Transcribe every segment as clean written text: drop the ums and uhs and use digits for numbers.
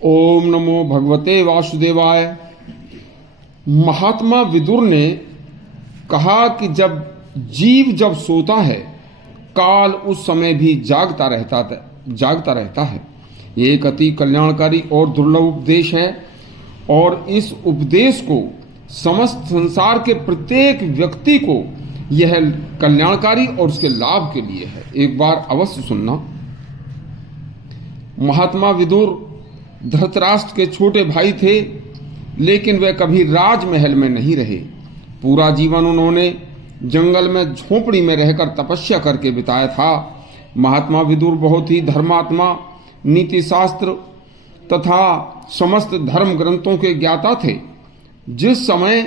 ओम नमो भगवते वासुदेवाय। महात्मा विदुर ने कहा कि जब सोता है, काल उस समय भी जागता रहता है। ये एक अति कल्याणकारी और दुर्लभ उपदेश है और इस उपदेश को समस्त संसार के प्रत्येक व्यक्ति को यह कल्याणकारी और उसके लाभ के लिए है। एक बार अवश्य सुनना। महात्मा विदुर धृतराष्ट्र के छोटे भाई थे, लेकिन वे कभी राजमहल में नहीं रहे। पूरा जीवन उन्होंने जंगल में झोपड़ी में रहकर तपस्या करके बिताया था। महात्मा विदुर बहुत ही धर्मात्मा, नीति शास्त्र तथा समस्त धर्म ग्रंथों के ज्ञाता थे। जिस समय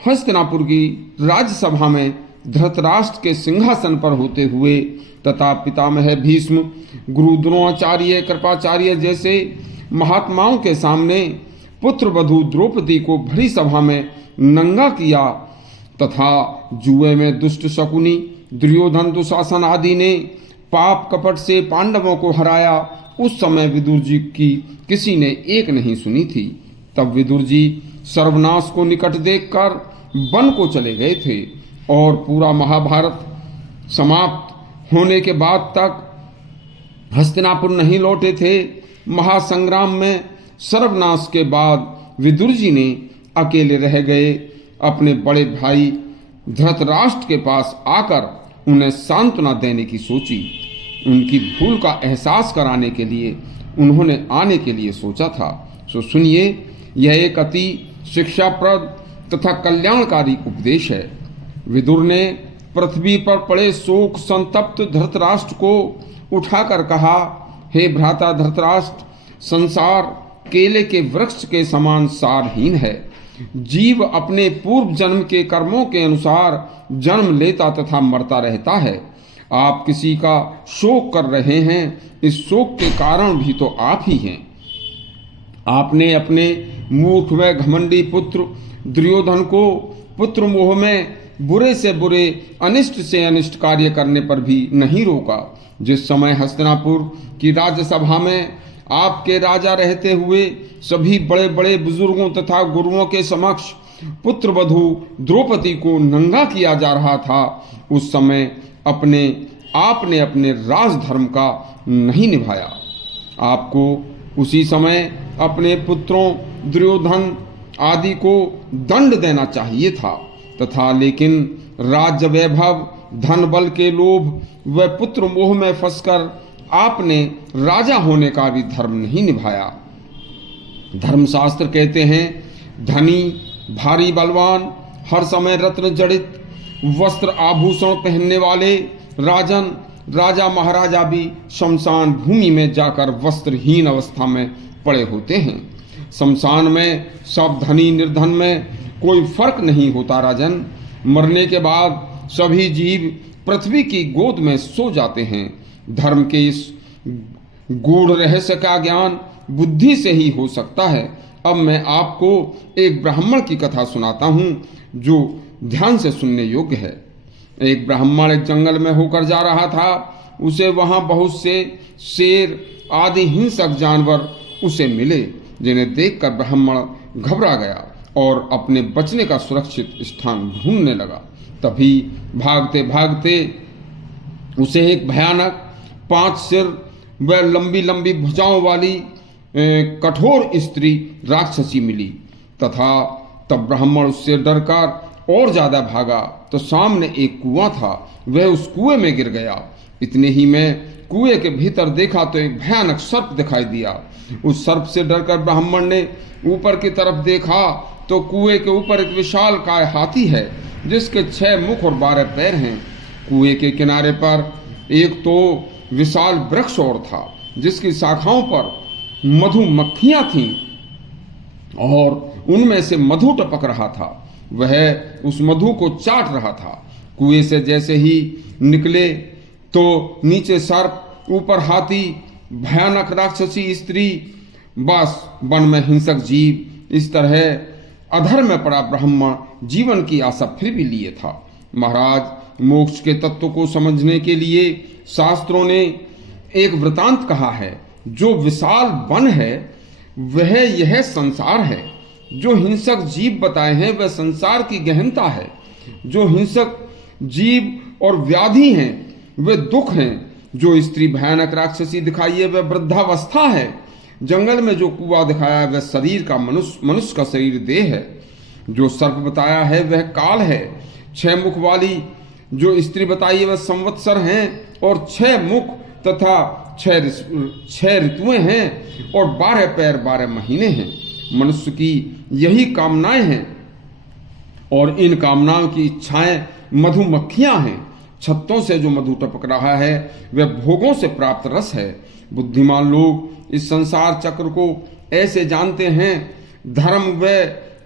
हस्तिनापुर की राज्यसभा में धृतराष्ट्र के सिंहासन पर होते हुए तथा पितामह भीष्म, गुरु द्रोणाचार्य, कृपाचार्य जैसे महात्माओं के सामने पुत्र वधू द्रौपदी को भरी सभा में नंगा किया तथा जुए में दुष्ट शकुनी, दुर्योधन, दुशासन आदि ने पाप कपट से पांडवों को हराया, उस समय विदुर जी की किसी ने एक नहीं सुनी थी। तब विदुर जी सर्वनाश को निकट देखकर वन को चले गए थे और पूरा महाभारत समाप्त होने के बाद तक हस्तिनापुर नहीं लौटे थे। महासंग्राम में सर्वनाश के बाद विदुर जी ने अकेले रह गए। अपने बड़े भाई धृतराष्ट्र के पास आकर उन्हें सांत्वना देने की सोची। उनकी भूल का एहसास कराने के लिए उन्होंने आने के लिए सोचा था। सो सुनिए, यह एक अति शिक्षाप्रद तथा कल्याणकारी उपदेश है। विदुर ने पृथ्वी पर पड़े शोक संतप्त धृतराष्ट्र को उठाकर कहा, हे भ्राता धृतराष्ट्र, संसार केले के वृक्ष के समान सारहीन है। जीव अपने पूर्व जन्म के कर्मों के अनुसार जन्म लेता तथा मरता रहता है। आप किसी का शोक कर रहे हैं, इस शोक के कारण भी तो आप ही हैं। आपने अपने मूर्ख व घमंडी पुत्र दुर्योधन को पुत्र मोह में बुरे से बुरे, अनिष्ट से अनिष्ट कार्य करने पर भी नहीं रोका। जिस समय हस्तिनापुर की राज्यसभा में आपके राजा रहते हुए सभी बड़े बड़े बुजुर्गों तथा गुरुओं के समक्ष पुत्र वधू द्रौपदी को नंगा किया जा रहा था, उस समय आपने अपने राजधर्म का नहीं निभाया। आपको उसी समय अपने पुत्रों दुर्योधन आदि को दंड देना चाहिए था तथा लेकिन राज्य वैभव, धन बल के लोभ व पुत्र मोह में फंसकर आपने राजा होने का भी धर्म नहीं निभाया। धर्मशास्त्र कहते हैं, धनी, भारी बलवान, हर समय रत्न जड़ित वस्त्र आभूषण पहनने वाले राजन, राजा महाराजा भी शमशान भूमि में जाकर वस्त्रहीन अवस्था में पड़े होते हैं। शमशान में सब धनी निर्धन में कोई फर्क नहीं होता राजन। मरने के बाद सभी जीव पृथ्वी की गोद में सो जाते हैं। धर्म के इस गूढ़ रहस्य का ज्ञान बुद्धि से ही हो सकता है। अब मैं आपको एक ब्राह्मण की कथा सुनाता हूँ जो ध्यान से सुनने योग्य है। एक ब्राह्मण एक जंगल में होकर जा रहा था। उसे वहाँ बहुत से शेर आदि हिंसक जानवर उसे मिले, जिन्हें देखकर ब्राह्मण घबरा गया और अपने बचने का सुरक्षित स्थान ढूंढने लगा। तभी भागते भागते उसे एक भयानक 5 सिर व लंबी लंबी भुजाओं वाली कठोर स्त्री राक्षसी मिली तथा तब ब्राह्मण उससे डरकर और ज्यादा भागा तो सामने एक कुआं था। वह उस कुएं में गिर गया। इतने ही में कुएं के भीतर देखा तो एक भयानक सर्प दिखाई दिया। उस सर्प से डरकर ब्राह्मण ने ऊपर की तरफ देखा तो कुएं के ऊपर एक विशालकाय हाथी है, जिसके 6 मुख और 12 पैर हैं। कुएं के किनारे पर एक तो विशाल वृक्ष और था, जिसकी शाखाओं पर मधुमक्खियां थीं और उनमें से मधु टपक रहा था। वह उस मधु को चाट रहा था। कुएं से जैसे ही निकले तो नीचे सर्प, ऊपर हाथी, भयानक राक्षसी स्त्री, बस वन में हिंसक जीव। इस तरह अधर में पड़ा ब्राह्मण जीवन की आशा फिर भी लिए था। महाराज, मोक्ष के तत्व को समझने के लिए शास्त्रों ने एक वृतांत कहा है। जो विशाल वन है वह यह संसार है। जो हिंसक जीव बताए हैं वह संसार की गहनता है। जो हिंसक जीव और व्याधि हैं वे दुख हैं। जो स्त्री भयानक राक्षसी दिखाई है वह वृद्धावस्था है। जंगल में जो कुआं दिखाया है वह शरीर का मनुष्य का शरीर देह है। जो सर्प बताया है वह काल है। 6 मुख वाली जो स्त्री बताई है वह संवत्सर हैं और 6 मुख तथा 6 ऋतुएं हैं और 12 पैर 12 महीने हैं। मनुष्य की यही कामनाएं हैं और इन कामनाओं की इच्छाएं मधुमक्खियां हैं। छत्तों से जो मधु टपक रहा है वह भोगों से प्राप्त रस है। बुद्धिमान लोग इस संसार चक्र को ऐसे जानते हैं, धर्म व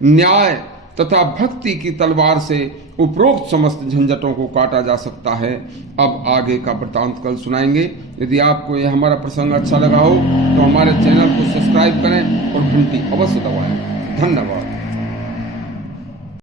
न्याय तथा भक्ति की तलवार से उपरोक्त समस्त झंझटों को काटा जा सकता है। अब आगे का वृत्तांत कल सुनाएंगे। यदि आपको यह हमारा प्रसंग अच्छा लगा हो तो हमारे चैनल को सब्सक्राइब करें और घंटी अवश्य दबाएं। धन्यवाद।